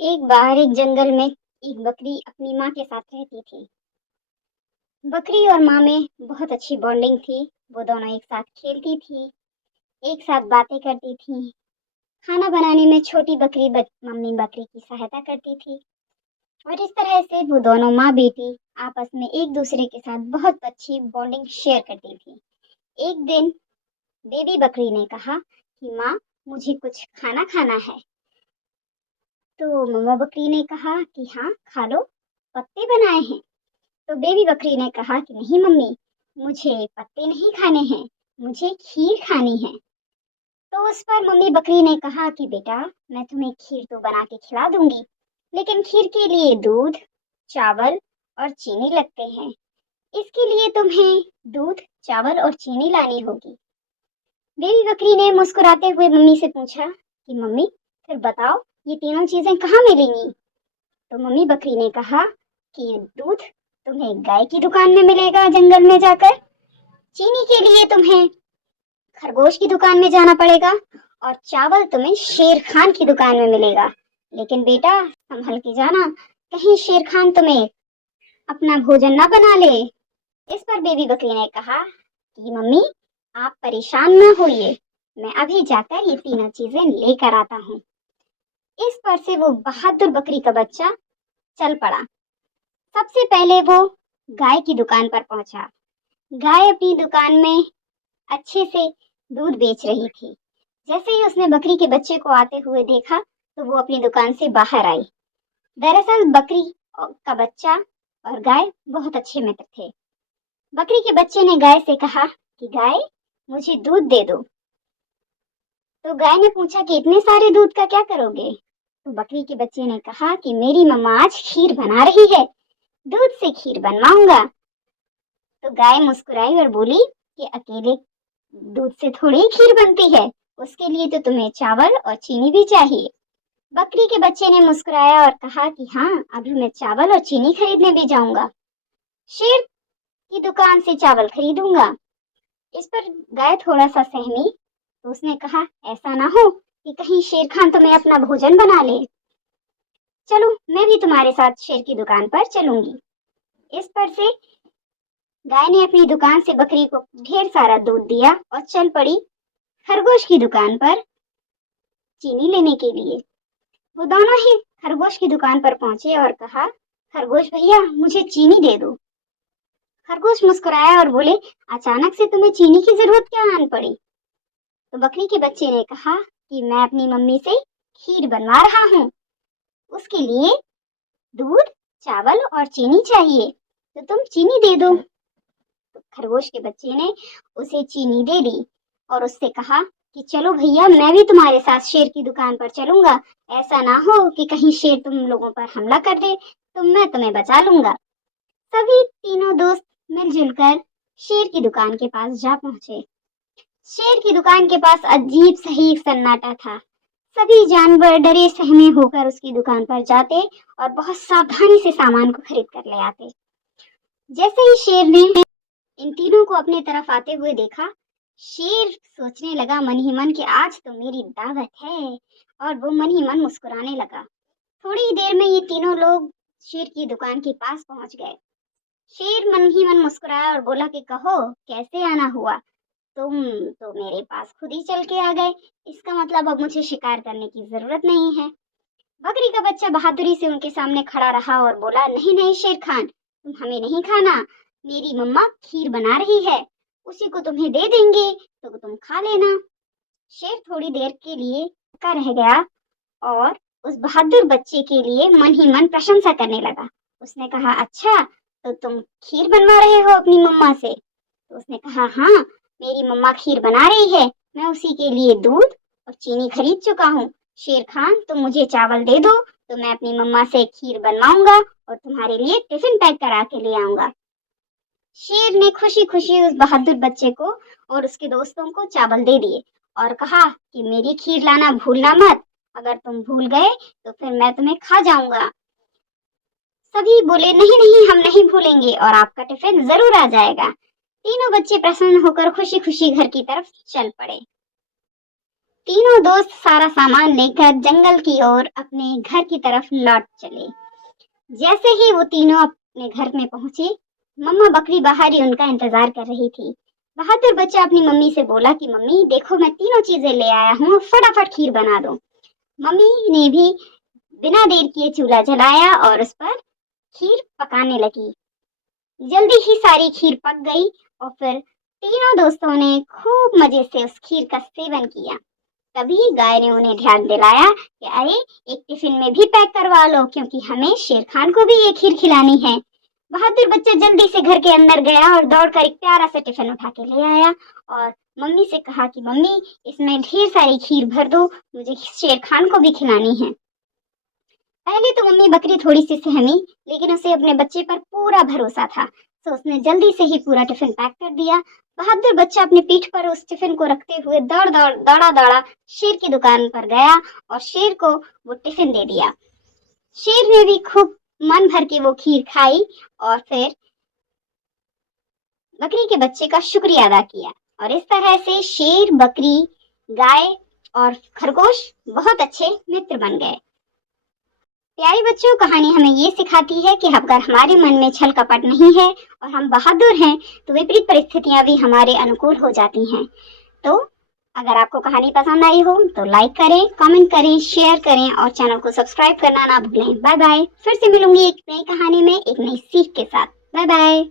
एक बार एक जंगल में एक बकरी अपनी माँ के साथ रहती थी। बकरी और माँ में बहुत अच्छी बॉन्डिंग थी। वो दोनों एक साथ खेलती थी, एक साथ बातें करती थी। खाना बनाने में छोटी बकरी मम्मी बकरी की सहायता करती थी और इस तरह से वो दोनों माँ बेटी आपस में एक दूसरे के साथ बहुत अच्छी बॉन्डिंग शेयर करती थी। एक दिन बेबी बकरी ने कहा कि माँ, मुझे कुछ खाना खाना है। तो मम्मा बकरी ने कहा कि हाँ, खा लो, पत्ते बनाए हैं। तो बेबी बकरी ने कहा कि नहीं मम्मी, मुझे पत्ते नहीं खाने हैं, मुझे खीर खानी है। तो उस पर मम्मी बकरी ने कहा कि बेटा, मैं तुम्हें खीर तो बना के खिला दूंगी, लेकिन खीर के लिए दूध, चावल और चीनी लगते हैं। इसके लिए तुम्हें दूध, चावल और चीनी लानी होगी। बेबी बकरी ने मुस्कुराते हुए मम्मी से पूछा कि मम्मी, फिर बताओ, ये तीनों चीजें कहाँ मिलेंगी? तो मम्मी बकरी ने कहा कि दूध तुम्हें गाय की दुकान में मिलेगा जंगल में जाकर, चीनी के लिए तुम्हें खरगोश की दुकान में जाना पड़ेगा और चावल तुम्हें शेर खान की दुकान में मिलेगा। लेकिन बेटा, संभल के जाना, कहीं शेर खान तुम्हें अपना भोजन ना बना ले। इस पर बेबी बकरी ने कहा कि मम्मी, आप परेशान ना होइए, मैं अभी जाकर ये तीनों चीजें लेकर आता हूँ। इस पर से वो बहादुर बकरी का बच्चा चल पड़ा। सबसे पहले वो गाय की दुकान पर पहुंचा। गाय अपनी दुकान में अच्छे से दूध बेच रही थी। जैसे ही उसने बकरी के बच्चे को आते हुए देखा, तो वो अपनी दुकान से बाहर आई। दरअसल बकरी का बच्चा और गाय बहुत अच्छे मित्र थे। बकरी के बच्चे ने गाय से कहा कि गाय, मुझे दूध दे दो। तो गाय ने पूछा कि इतने सारे दूध का क्या करोगे? तो बकरी के बच्चे ने कहा कि मेरी मम्मा आज खीर बना रही है, दूध से खीर बनवाऊंगा। तो गाय मुस्कुराई और बोली कि अकेले दूध से थोड़ी ही खीर बनती है, उसके लिए तो तुम्हें चावल और चीनी भी चाहिए। बकरी के बच्चे ने मुस्कुराया और कहा कि हाँ, अभी मैं चावल और चीनी खरीदने भी जाऊंगा, शेर की दुकान से चावल खरीदूंगा। इस पर गाय थोड़ा सा सहमी, तो उसने कहा ऐसा ना हो कि कहीं शेर खान तुम्हें अपना भोजन बना ले। चलो, मैं भी तुम्हारे साथ शेर की दुकान पर चलूंगी। इस पर से गाय ने अपनी दुकान से बकरी को ढेर सारा दूध दिया और चल पड़ी खरगोश की दुकान पर चीनी लेने के लिए। वो दोनों ही खरगोश की दुकान पर पहुंचे और कहा, खरगोश भैया, मुझे चीनी दे दो। खरगोश मुस्कुराया और बोले, अचानक से तुम्हें चीनी की जरूरत क्या आन पड़ी? तो बकरी के बच्चे ने कहा कि मैं अपनी मम्मी से खीर बनवा रहा हूँ, उसके लिए दूध, चावल और चीनी चाहिए, तो तुम चीनी दे दो। तो खरगोश के बच्चे ने उसे चीनी दे दी और उससे कहा कि चलो भैया, मैं भी तुम्हारे साथ शेर की दुकान पर चलूंगा। ऐसा ना हो कि कहीं शेर तुम लोगों पर हमला कर दे, तो मैं तुम्हें बचा लूंगा। सभी तीनों दोस्त मिलजुल कर शेर की दुकान के पास जा पहुंचे। शेर की दुकान के पास अजीब सा ही सन्नाटा था। सभी जानवर डरे सहमे होकर उसकी दुकान पर जाते और बहुत सावधानी से सामान को खरीद कर ले आते। जैसे ही शेर ने इन तीनों को अपने तरफ आते हुए देखा, शेर सोचने लगा मन ही मन कि आज तो मेरी दावत है, और वो मन ही मन मुस्कुराने लगा। थोड़ी ही देर में ये तीनों लोग शेर की दुकान के पास पहुंच गए। शेर मन ही मन मुस्कुराया और बोला कि कहो, कैसे आना हुआ? तुम तो मेरे पास खुद ही चल के आ गए, इसका मतलब अब मुझे शिकार करने की जरूरत नहीं है। बकरी का बच्चा बहादुरी से उनके सामने खड़ा रहा और बोला, नहीं नहीं शेर खान, तुम हमें नहीं खाना, मेरी मम्मा खीर बना रही है, उसी को तुम्हें दे देंगे, तो तुम खा लेना। शेर थोड़ी देर के लिए भूखा रह गया और उस बहादुर बच्चे के लिए मन ही मन प्रशंसा करने लगा। उसने कहा, अच्छा, तो तुम खीर बनवा रहे हो अपनी मम्मा से? तो उसने कहा, हाँ, मेरी मम्मा खीर बना रही है, मैं उसी के लिए दूध और चीनी खरीद चुका हूँ। शेर खान, तुम मुझे चावल दे दो, तो मैं अपनी मम्मा से खीर बनवाऊंगा और तुम्हारे लिए टिफिन पैक करा के ले आऊंगा। शेर ने खुशी खुशी उस बहादुर बच्चे को और उसके दोस्तों को चावल दे दिए और कहा कि मेरी खीर लाना भूलना मत, अगर तुम भूल गए तो फिर मैं तुम्हें खा जाऊंगा। सभी बोले, नहीं नहीं, हम नहीं भूलेंगे और आपका टिफिन जरूर आ जाएगा। तीनों बच्चे प्रसन्न होकर खुशी खुशी घर की तरफ चल पड़े। तीनों दोस्त सारा सामान लेकर जंगल की ओर अपने घर की तरफ लौट चले। जैसे ही वो तीनों अपने घर में पहुंचे, मम्मा बकरी बाहर ही उनका इंतजार कर रही थी। बहादुर बच्चा अपनी मम्मी से बोला कि मम्मी देखो, मैं तीनों चीजें ले आया हूँ, फटाफट खीर बना दो। मम्मी ने भी बिना देर किए चूल्हा जलाया और उस पर खीर पकाने लगी। जल्दी ही सारी खीर पक गई और फिर तीनों दोस्तों ने खूब मजे से उस खीर का सेवन किया। तभी गाय ने उन्हें ध्यान दिलाया कि अरे, एक टिफिन में भी पैक करवा लो, क्योंकि हमें शेर खान को भी ये खीर खिलानी है। बहादुर बच्चा जल्दी से घर के अंदर गया और दौड़कर एक प्यारा सा टिफिन उठा के ले आया और मम्मी से कहा कि मम्मी, इसमें ढेर सारी खीर भर दो, मुझे शेर खान को भी खिलानी है। पहले तो मम्मी बकरी थोड़ी सी सहमी, लेकिन उसे अपने बच्चे पर पूरा भरोसा था, तो उसने जल्दी से ही पूरा टिफिन पैक कर दिया। बहादुर बच्चा अपनी पीठ पर उस टिफिन को रखते हुए दौड़ा दौड़ा शेर की दुकान पर गया और शेर को वो टिफिन दे दिया। शेर ने भी खूब मन भर के वो खीर खाई और फिर बकरी के बच्चे का शुक्रिया अदा किया। और इस तरह से शेर, बकरी, गाय और खरगोश बहुत अच्छे मित्र बन गए। प्यारे बच्चों, कहानी हमें ये सिखाती है कि अगर हमारे मन में छल कपट नहीं है और हम बहादुर हैं, तो विपरीत परिस्थितियां भी हमारे अनुकूल हो जाती हैं। तो अगर आपको कहानी पसंद आई हो तो लाइक करें, कमेंट करें, शेयर करें और चैनल को सब्सक्राइब करना ना भूलें। Bye bye. फिर से मिलूंगी एक नई कहानी में एक नई सीख के साथ। Bye bye.